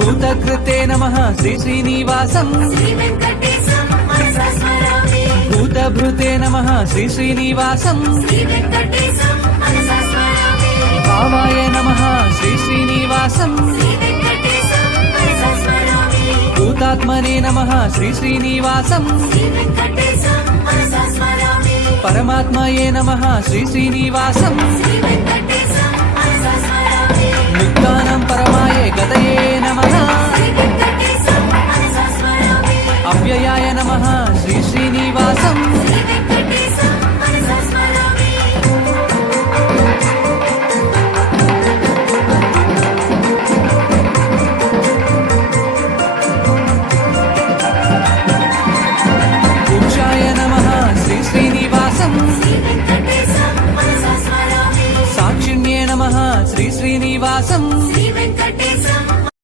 భూతకృతే నమః శ్రీ శ్రీనివాసం భూతభృతే నమః శ్రీ శ్రీనివాసం భావాయ నమః శ్రీ శ్రీనివాసం భూతాత్మనే నమః శ్రీ శ్రీనివాసం పరమాత్మయే నమః శ్రీ శ్రీనివాసం ముక్తానం పరమాయే గతయే నమః అవ్యయాయ నమః శ్రీ శ్రీనివాసం